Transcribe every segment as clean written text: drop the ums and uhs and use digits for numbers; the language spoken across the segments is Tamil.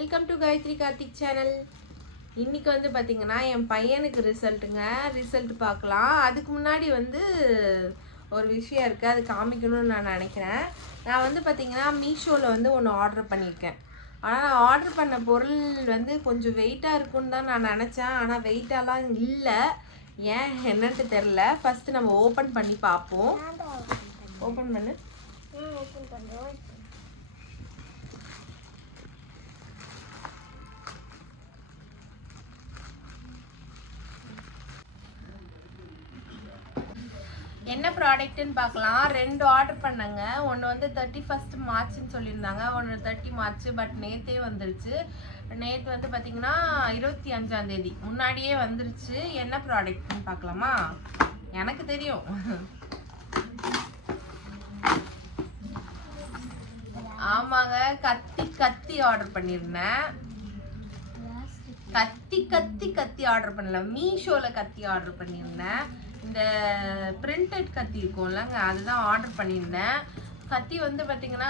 Welcome to Gayathri Karthik channel. இன்றைக்கி வந்து பார்த்திங்கன்னா என் பையனுக்கு ரிசல்ட் பார்க்கலாம். அதுக்கு முன்னாடி வந்து ஒரு விஷயம் இருக்குது, அது காமிக்கணும்னு நான் நினைக்கிறேன். நான் வந்து பார்த்திங்கன்னா மீஷோவில் வந்து ஒன்று ஆர்டர் பண்ணியிருக்கேன். ஆனால் நான் ஆர்டர் பண்ண பொருள் வந்து கொஞ்சம் வெயிட்டாக இருக்குன்னு தான் நான் நினச்சேன். ஆனால் வெயிட்டாலாம் இல்லை, ஏன் என்னன்ட்டு தெரில. ஃபஸ்ட்டு நம்ம ஓப்பன் பண்ணி பார்ப்போம். ஓப்பன் பண்ணு. என்ன ப்ராடக்ட்னு பார்க்கலாம். 2 ஆர்டர் பண்ணேங்க. ஒன்று வந்து 31 மார்ச்னு சொல்லியிருந்தாங்க, ஒன்று 30 மார்ச். பட் நேற்றே வந்துருச்சு. நேற்று வந்து பார்த்திங்கன்னா 25ஆம் தேதி முன்னாடியே வந்துருச்சு. என்ன ப்ராடக்ட்னு பார்க்கலாமா? எனக்கு தெரியும். ஆமாங்க, கத்தி ஆர்டர் பண்ணியிருந்தேன். கத்தி ஆர்டர் பண்ணல, மீஷோவில் கத்தி ஆர்டர் பண்ணியிருந்தேன். இந்த பிரிண்டட் கத்தி இருக்கும்லங்க, அதுதான் ஆர்டர் பண்ணியிருந்தேன். கத்தி வந்து பார்த்திங்கன்னா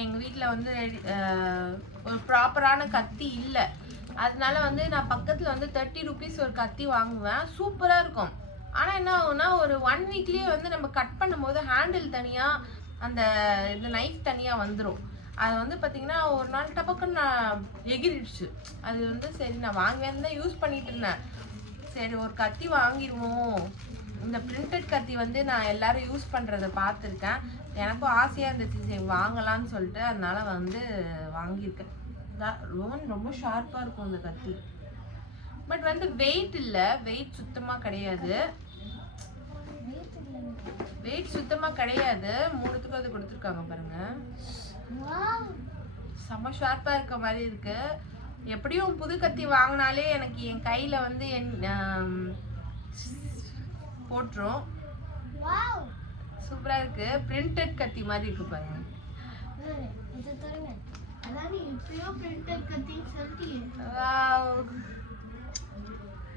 எங்கள் வீட்டில் வந்து ஒரு ப்ராப்பரான கத்தி இல்லை. அதனால வந்து நான் பக்கத்தில் வந்து 30 rupees ஒரு கத்தி வாங்குவேன், சூப்பராக இருக்கும். ஆனால் என்ன ஆகும்னா ஒரு 1 வீக்லேயே வந்து நம்ம கட் பண்ணும்போது ஹேண்டில் தனியாக, அந்த இந்த நைஃப் தனியாக வந்துடும். அது வந்து பார்த்திங்கன்னா ஒரு நாள் டப்பக்குன்னு நான் எகிரிடுச்சு. அது வந்து சரி நான் வாங்குவேன் தான் யூஸ் பண்ணிட்டு இருந்தேன். சரி ஒரு கத்தி வாங்கிடுவோம். இந்த பிரிண்டட் கத்தி வந்து நான் எல்லாரும் யூஸ் பண்ணுறதை பார்த்துருக்கேன், எனக்கும் ஆசையாக இருந்துச்சு சரி வாங்கலான்னு சொல்லிட்டு. அதனால வந்து வாங்கியிருக்கேன். ரொம்ப ஷார்ப்பாக இருக்கும் இந்த கத்தி. பட் வந்து வெயிட் இல்லை, வெயிட் சுத்தமாக கிடையாது. மூணுத்துக்கும் அது கொடுத்துருக்காங்க பாருங்க. செம்ம ஷார்ப்பாக இருக்க மாதிரி இருக்கு. எப்படியும் புது கத்தி வாங்கினாலே எனக்கு என் கையில் வந்து போட்டுரும். சூப்பராக இருக்கு, பிரிண்டட் கத்தி மாதிரி இருக்கு பாருங்க.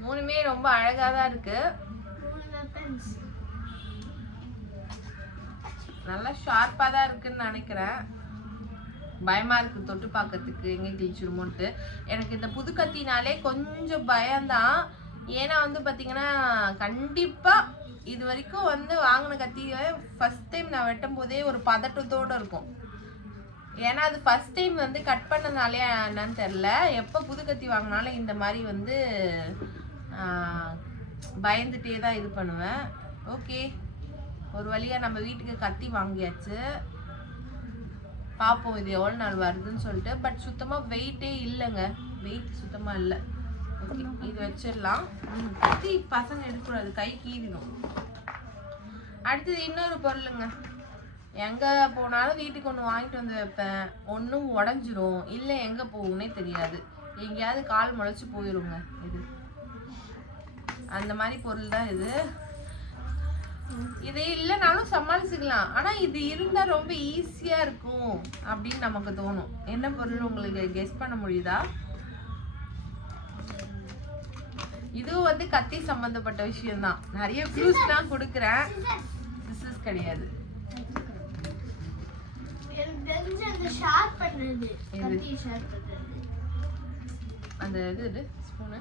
மூணுமே ரொம்ப அழகாக தான் இருக்கு. நல்லா ஷார்ப்பாக தான் இருக்குன்னு நினைக்கிறேன். பயமா இருக்கு தொட்டு பார்க்கறதுக்கு, எங்கே கிழிச்சிருமோன்ட்டு. எனக்கு இந்த புது கத்தினாலே கொஞ்சம் பயம்தான். ஏன்னா வந்து பார்த்தீங்கன்னா கண்டிப்பாக இது வரைக்கும் வந்து வாங்கின கத்தியை ஃபர்ஸ்ட் டைம் நான் வெட்டும் போதே ஒரு பதட்டத்தோடு இருக்கும். ஏன்னா அது ஃபர்ஸ்ட் டைம் வந்து கட் பண்ணனாலே என்னன்னு தெரில. எப்போ புது கத்தி வாங்கினாலும் இந்த மாதிரி வந்து பயந்துட்டே தான் இது பண்ணுவேன். ஓகே, ஒரு வழியாக நம்ம வீட்டுக்கு கத்தி வாங்கியாச்சு. பார்ப்போம் இது எவ்வளோ நாள் வருதுன்னு சொல்லிட்டு. பட் சுத்தமாக வெயிட்டே இல்லைங்க, வெயிட் சுத்தமாக இல்லை. ஓகே, இது வச்சிடலாம். கத்தி பசங்க எடுக்கக்கூடாது, கை கீறிடும். அடுத்தது இன்னொரு பொருளுங்க. எங்கே போனாலும் வீட்டுக்கு ஒன்று வாங்கிட்டு வந்து வைப்பேன், ஒன்றும் உடஞ்சிரும், இல்லை எங்கே போகும்னே தெரியாது, எங்கேயாவது கால் முளைச்சி போயிடுங்க. இது அந்த மாதிரி பொருள் தான் இது. இது இல்லைனாலும் சமாளிச்சுக்கலாம், ஆனால் இது இருந்தால் ரொம்ப ஈஸியாக இருக்கும் அப்படின்னு நமக்கு தோணும். என்ன பொருள் உங்களுக்கு கெஸ் பண்ண முடியுதா? இதுவும் வந்து கத்தி சம்பந்தப்பட்ட விஷயம்தான். நிறைய க்ளூஸ் தான் கொடுக்குறேன். சிசர்ஸ் கிடையாது. அந்த இது ஸ்பூனு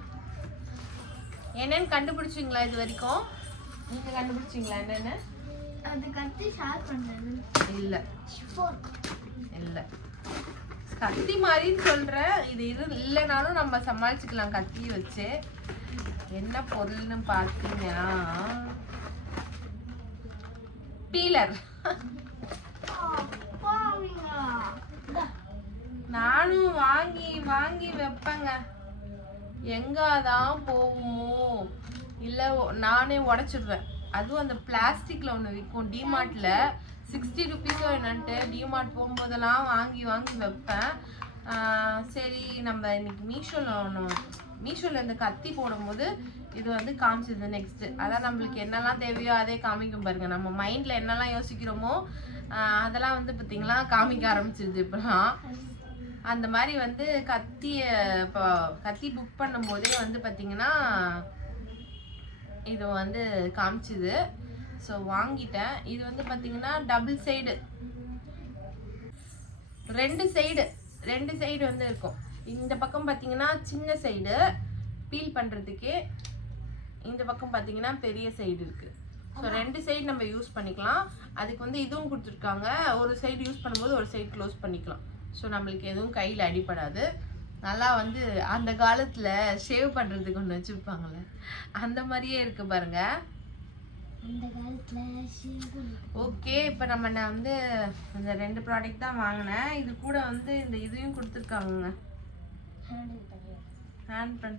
என்னன்னு கண்டுபிடிச்சிங்களா? இது வரைக்கும் நீங்க கண்டுபிடிச்சிங்களா என்னன்னு? அது கத்தி ஷார்ப் பண்றது இல்ல, இல்ல கத்தி மாதிரின்னு சொல்றேன். இது இல்லைனாலும் நம்ம சமாளிச்சுக்கலாம் கத்தி வச்சு. என்ன பொருள்னு பார்த்தீங்கன்னா பீலர். நானும் வாங்கி வாங்கி வைப்பேங்க, எங்காதான் போகுமோ இல்லை நானே உடச்சிடுவேன். அதுவும் அந்த பிளாஸ்டிக்கில் ஒன்று விற்கும் டிமார்ட்டில், 60 rupees என்னன்ட்டு. டிமார்ட் போகும்போதெல்லாம் வாங்கி வாங்கி வைப்பேன். சரி நம்ம இன்னைக்கு மீஷோவில் இந்த கத்தி போடும்போது இது வந்து காமிச்சிது நெக்ஸ்ட்டு. அதான் நம்மளுக்கு என்னெல்லாம் தேவையோ அதே காமிக்கும் பாருங்கள். நம்ம மைண்டில் என்னெல்லாம் யோசிக்கிறோமோ அதெல்லாம் வந்து பார்த்திங்களா காமிக்க ஆரம்பிச்சிருது இப்போலாம். அந்த மாதிரி வந்து கத்தி புக் பண்ணும்போதே வந்து பார்த்திங்கன்னா இது வந்து காமிச்சுது. ஸோ வாங்கிட்டேன். இது வந்து பார்த்தீங்கன்னா டபுள் சைடு, 2 சைடு 2 சைடு வந்து இருக்கும். இந்த பக்கம் பார்த்தீங்கன்னா சின்ன சைடு பீல் பண்ணுறதுக்கு, இந்த பக்கம் பார்த்தீங்கன்னா பெரிய சைடு இருக்குது. ஸோ 2 சைடு நம்ம யூஸ் பண்ணிக்கலாம். அதுக்கு வந்து இதுவும் கொடுத்துருக்காங்க, ஒரு சைடு யூஸ் பண்ணும்போது ஒரு சைடு க்ளோஸ் பண்ணிக்கலாம். ஸோ நம்மளுக்கு எதுவும் கையில் அடிப்படாது. நல்லா வந்து அந்த காலத்தில் ஷேவ் பண்ணுறதுக்கு ஒன்று வச்சுருப்பாங்கள்ல, அந்த மாதிரியே இருக்குது பாருங்கள். ஓகே, இப்போ நான் வந்து இந்த 2 ப்ராடக்ட் தான் வாங்கினேன். இது கூட வந்து இந்த இதையும் கொடுத்துருக்காங்க, ஹேண்ட் பன்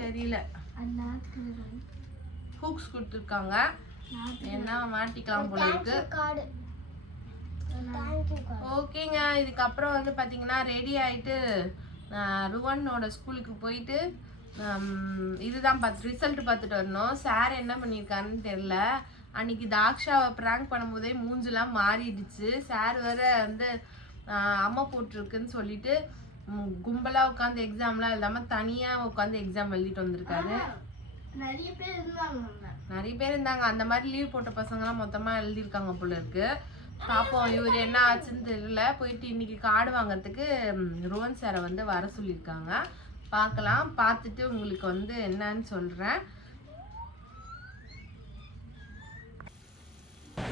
தெரியல, ஹூக்ஸ் கொடுத்துருக்காங்க, என்ன மாட்டிக்கலாம் போல இருக்கு. ஓகேங்க, இதுக்கப்புறம் வந்து பார்த்தீங்கன்னா ரெடி ஆகிட்டு ருவனோட ஸ்கூலுக்கு போயிட்டு இதுதான் ரிசல்ட் பார்த்துட்டு வரணும். சார் என்ன பண்ணியிருக்காருன்னு தெரில. அன்னைக்கு தாக்ஷாவை ப்ராங்க் பண்ணும்போதே மூஞ்செல்லாம் மாறிடுச்சு. சார் வேற வந்து அம்மா போட்டிருக்குன்னு சொல்லிட்டு கும்பலாக உட்காந்து எக்ஸாம்லாம் இல்லாமல் தனியாக உட்காந்து எக்ஸாம் எழுதிட்டு வந்திருக்காரு. நிறைய பேர் இருந்தாங்க. அந்த மாதிரி லீவ் போட்ட பசங்கலாம் மொத்தமாக எழுதியிருக்காங்க போல இருக்கு. பார்ப்போம் இவர் என்ன ஆச்சுன்னு தெரியல. போயிட்டு இன்னைக்கு கார்டு வாங்கிறதுக்கு ருவன் சாரை வந்து வர சொல்லியிருக்காங்க. பார்க்கலாம், பார்த்துட்டு உங்களுக்கு வந்து என்னன்னு சொல்கிறேன்.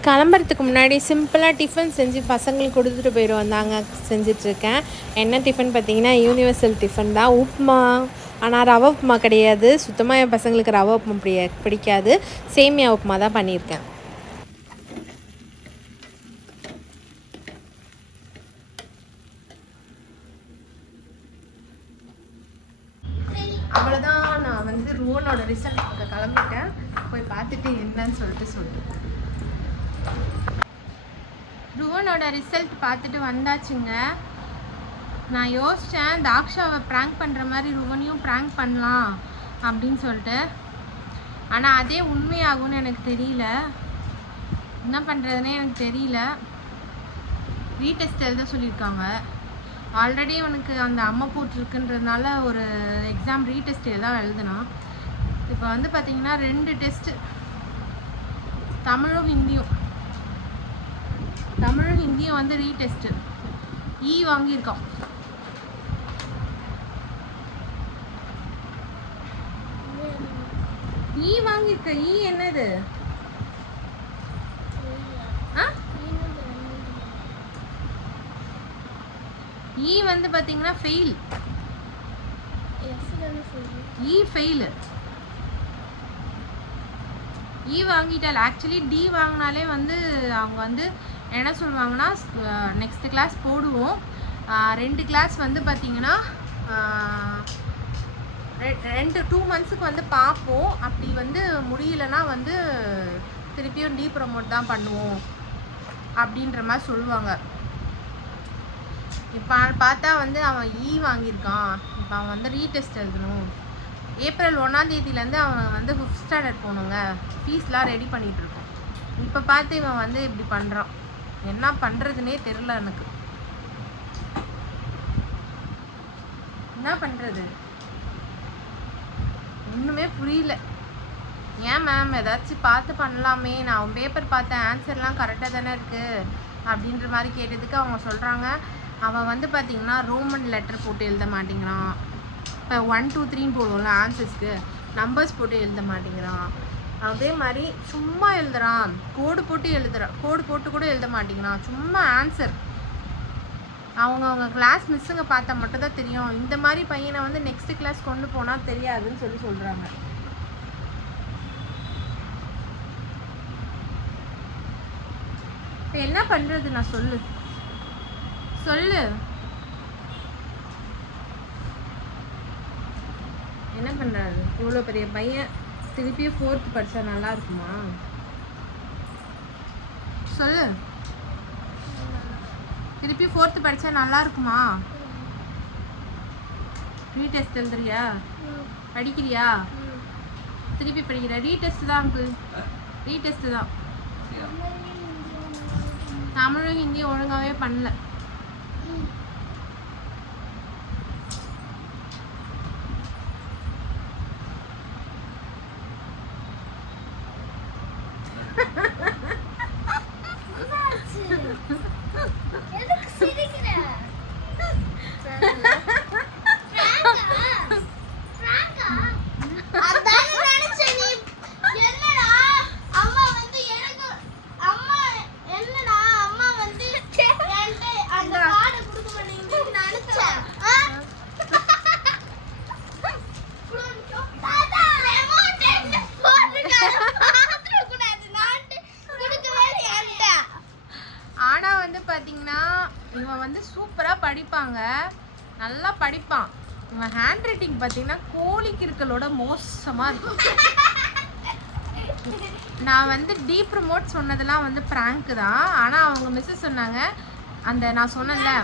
கிளம்புறதுக்கு முன்னாடி சிம்பிளாக டிஃபன் செஞ்சு பசங்களுக்கு கொடுத்துட்டு போயிடுவோம் தாங்க செஞ்சிட்ருக்கேன். என்ன டிஃபன் பார்த்தீங்கன்னா யூனிவர்சல் டிஃபன் தான், உப்புமா. ஆனால் ரவை உப்புமா கிடையாது. சுத்தமாக என் பசங்களுக்கு ரவை உப்புமா பிடிக்காது. சேமியா உப்புமா தான் பண்ணியிருக்கேன். அவ்வளோதான், நான் வந்து ருவனோட ரிசல்ட் பார்க்க கிளம்பிட்டேன். போய் பார்த்துட்டு என்னன்னு சொல்லிட்டு ருவனோட ரிசல்ட் பார்த்துட்டு வந்தாச்சுங்க. நான் யோசித்தேன் தாக்ஷாவை ப்ராங்க் பண்ணுற மாதிரி ருவனையும் ப்ராங்க் பண்ணலாம் அப்படின்னு சொல்லிட்டு. ஆனால் அதே உண்மையாகும்னு எனக்கு தெரியல. என்ன பண்ணுறதுனே எனக்கு தெரியல. ரீடெஸ்ட் எழுத சொல்லியிருக்காங்க. ஆல்ரெடி அவனுக்கு அந்த அம்மா போட்டிருக்குன்றதுனால ஒரு எக்ஸாம் ரீடெஸ்ட் தான் எழுதணும். இப்போ வந்து பார்த்தீங்கன்னா 2 டெஸ்ட்டு, தமிழும் ஹிந்தியும் வந்து ரீடெஸ்ட்டு. வாங்கியிருக்கான். வாங்கியிருக்க. என்னது? வந்து பார்த்தீங்கன்னா ஃபெயில். ஃபெயில். வாங்கிட்டால். ஆக்சுவலி டி வாங்கினாலே வந்து அவங்க வந்து என்ன சொல்லுவாங்கன்னா நெக்ஸ்ட் கிளாஸ் போடுவோம். 2 கிளாஸ் வந்து பார்த்தீங்கன்னா 2 மந்த்ஸுக்கு வந்து பார்ப்போம். அப்படி வந்து முடியலன்னா வந்து திருப்பியும் டி ப்ரமோட் தான் பண்ணுவோம் அப்படின்ற மாதிரி சொல்லுவாங்க. இப்போ பார்த்தா வந்து அவன் வாங்கியிருக்கான். இப்போ அவன் வந்து ரீடெஸ்ட் எழுதணும். ஏப்ரல் 1ஆம் தேதியிலேருந்து அவன் வந்து 5th ஸ்டாண்டர்ட் போகணுங்க. ஃபீஸ்லாம் ரெடி பண்ணிகிட்ருக்கோம். இப்போ பார்த்து இவன் வந்து இப்படி பண்ணுறான். என்ன பண்ணுறதுனே தெரில எனக்கு. என்ன பண்ணுறது ஒன்றுமே புரியல. ஏன் மேம் ஏதாச்சும் பார்த்து பண்ணலாமே, நான் அவன் பேப்பர் பார்த்தேன், ஆன்சர்லாம் கரெக்டாக தானே இருக்குது அப்படின்ற மாதிரி கேட்டதுக்கு அவங்க சொல்கிறாங்க, அவன் வந்து பார்த்திங்கன்னா ரோமன் லெட்டர் போட்டு எழுத மாட்டேங்கிறான். இப்போ 1 2 3 போடுவோம்ல ஆன்சர்ஸ்க்கு, நம்பர்ஸ் போட்டு எழுத மாட்டேங்கிறான். அதே மாதிரி சும்மா எழுதுறான், கோடு போட்டு கூட எழுத மாட்டேங்கிறான். சும்மா ஆன்சர் அவங்க கிளாஸ் மிஸ்ஸுங்க பார்த்தா மட்டும் தான் தெரியும். இந்த மாதிரி பையனை வந்து நெக்ஸ்ட் கிளாஸ் கொண்டு போனால் தெரியாதுன்னு சொல்கிறாங்க. இப்போ என்ன பண்ணுறது? நான் சொல்லு என்ன பண்ணுறாரு? இவ்வளோ பெரிய பையன் திருப்பியும் 4th படித்தா நல்லா இருக்குமா? சொல்லு. திருப்பி 4th படித்தா நல்லா இருக்குமா? ரீடெஸ்ட் எழுதுறியா? படிக்கிறியா? திருப்பி படிக்கிற? ரீடெஸ்ட் தான் அங்கிள், ரீடெஸ்ட் தான். தமிழும் ஹிந்தியும் ஒழுங்காகவே பண்ணல. படிப்பாங்க, நல்லா படிப்பான். இவன் ஹேண்ட் ரைட்டிங் பார்த்தீங்கன்னா கோழி கிறுக்கலோட மோசமாக இருக்கும். நான் வந்து டீ ப்ரமோட் சொன்னதெல்லாம் வந்து ப்ராங்க் தான். ஆனால் அவங்க மிஸ்ஸஸ் சொன்னாங்க, அந்த நான் சொன்னேன்ல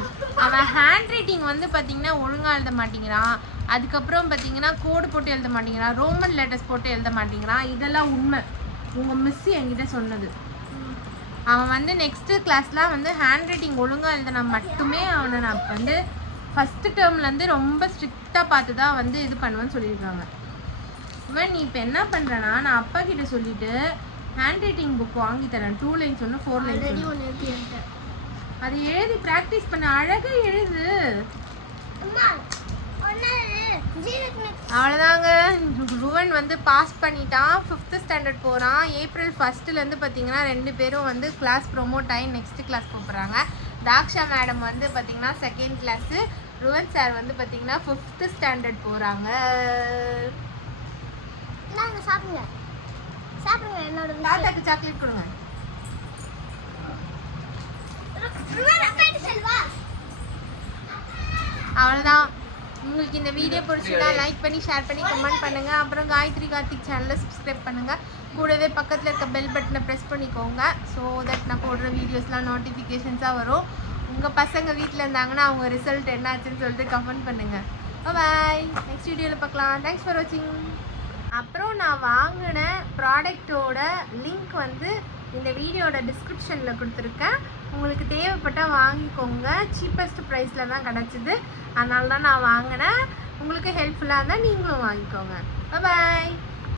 அவன் ஹேண்ட் ரைட்டிங் வந்து பார்த்தீங்கன்னா ஒழுங்காக எழுத மாட்டேங்கிறான். அதுக்கப்புறம் பார்த்தீங்கன்னா கோடு போட்டு எழுத மாட்டேங்கிறான், ரோமன் லெட்டர்ஸ் போட்டு எழுத மாட்டேங்கிறான். இதெல்லாம் உண்மை, உங்கள் மிஸ் என்கிட்ட சொன்னது. அவன் வந்து நெக்ஸ்ட்டு கிளாஸ்லாம் வந்து ஹேண்ட் ரைட்டிங் ஒழுங்காக எழுதினா மட்டுமே அவனை நான் வந்து ஃபஸ்ட்டு டேர்ம்லேருந்து ரொம்ப ஸ்ட்ரிக்டாக பார்த்து தான் வந்து இது பண்ணுவேன்னு சொல்லியிருக்காங்க. இவன் நீ இப்போ என்ன பண்ணுறேன்னா, நான் அப்பா கிட்ட சொல்லிவிட்டு ஹேண்ட் ரைட்டிங் புக் வாங்கி தரேன். 2 லைன்ஸ் ஒன்று 4 லைன்ஸ் அது எழுதி ப்ராக்டிஸ் பண்ண, அழகாக எழுது. அவ்வளோதாங்க, ருவன் வந்து பாஸ் பண்ணிட்டான், 5th ஸ்டாண்டர்ட் போகிறான். April 1 பார்த்தீங்கன்னா 2 பேரும் வந்து கிளாஸ் ப்ரொமோட் ஆகி நெக்ஸ்ட் கிளாஸ் போகிறாங்க. தாக்ஷா மேடம் வந்து பார்த்தீங்கன்னா 2nd கிளாஸு, ருவன் சார் வந்து பார்த்தீங்கன்னா 5th ஸ்டாண்டர்ட் போகிறாங்க. சாப்பிடுங்க சாப்பிடுங்க, என்னோட தாத்தாக்கு சாக்லேட் கொடுங்க. அவ்வளோதான். உங்களுக்கு இந்த வீடியோ பிடிச்சிருந்தா லைக் பண்ணி ஷேர் பண்ணி கமெண்ட் பண்ணுங்கள். அப்புறம் காயத்ரி கார்த்திக் சேனலை சப்ஸ்கிரைப் பண்ணுங்கள். கூடவே பக்கத்தில் இருக்க பெல் பட்டனை ப்ரெஸ் பண்ணிக்கோங்க. ஸோ தட் நான் போடுற வீடியோஸ்லாம் நோட்டிஃபிகேஷன்ஸாக வரும். உங்கள் பசங்க வீட்டில் இருந்தாங்கன்னா அவங்க ரிசல்ட் என்னாச்சுன்னு சொல்லிட்டு கமெண்ட் பண்ணுங்கள். பாய், நெக்ஸ்ட் வீடியோவில் பார்க்கலாம். தேங்க்ஸ் ஃபார் வாட்சிங். அப்புறம் நான் வாங்கின ப்ராடக்டோட லிங்க் வந்து இந்த வீடியோட டிஸ்கிரிப்ஷனில் கொடுத்துருக்கேன். உங்களுக்கு தேவைப்பட்டால் வாங்கிக்கோங்க. சீப்பஸ்ட் ப்ரைஸில் தான் கிடச்சிது, அதனால தான் நான் வாங்கினேன். உங்களுக்கு ஹெல்ப்ஃபுல்லாக இருந்தால் நீங்களும் வாங்கிக்கோங்க. பாய்.